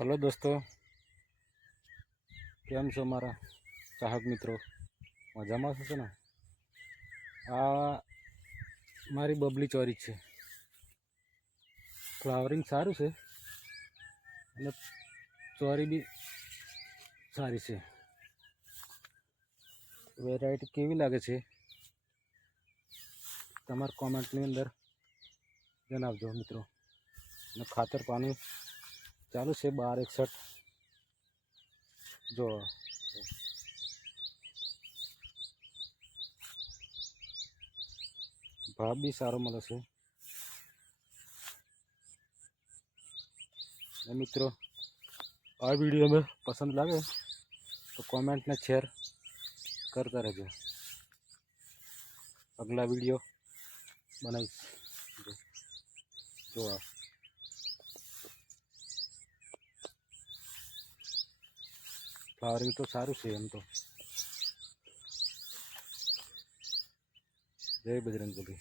Hello દોસ્તો. કેમ છો મારા ચાહક મિત્રો? મજામાં છો ને? આ મારી બબલી ચોરી છે. ફ્લાવરિંગ સારું છે, અને ચોરી બી સારી છે. વેરાયટી કેવી લાગે છે? તમારા કોમેન્ટની અંદર જણાવજો મિત્રો. અને ખાતર પાણી ચાલુ છે બાર એકસઠ જો ભાવ બી સારો મળે છે અને મિત્રો આ વિડીયો અમે પસંદ લાગે તો કોમેન્ટ ને શેર કરતા રહેજો અગલા વિડીયો બનાવીશ જો- જો આ ફ્લાવરિંગ તો સારું છે એમ તો. જય બજરંગ બલી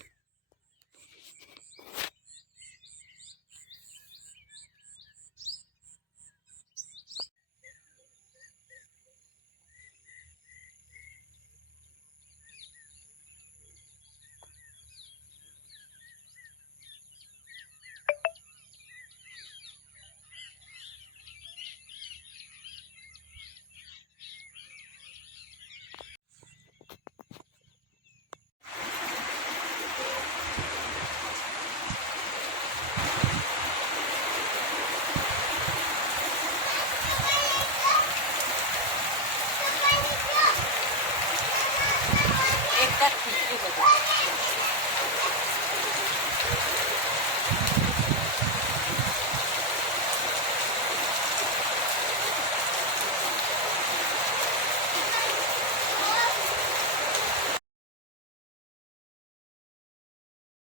হঠাৎ বিক্রি হয়ে যায়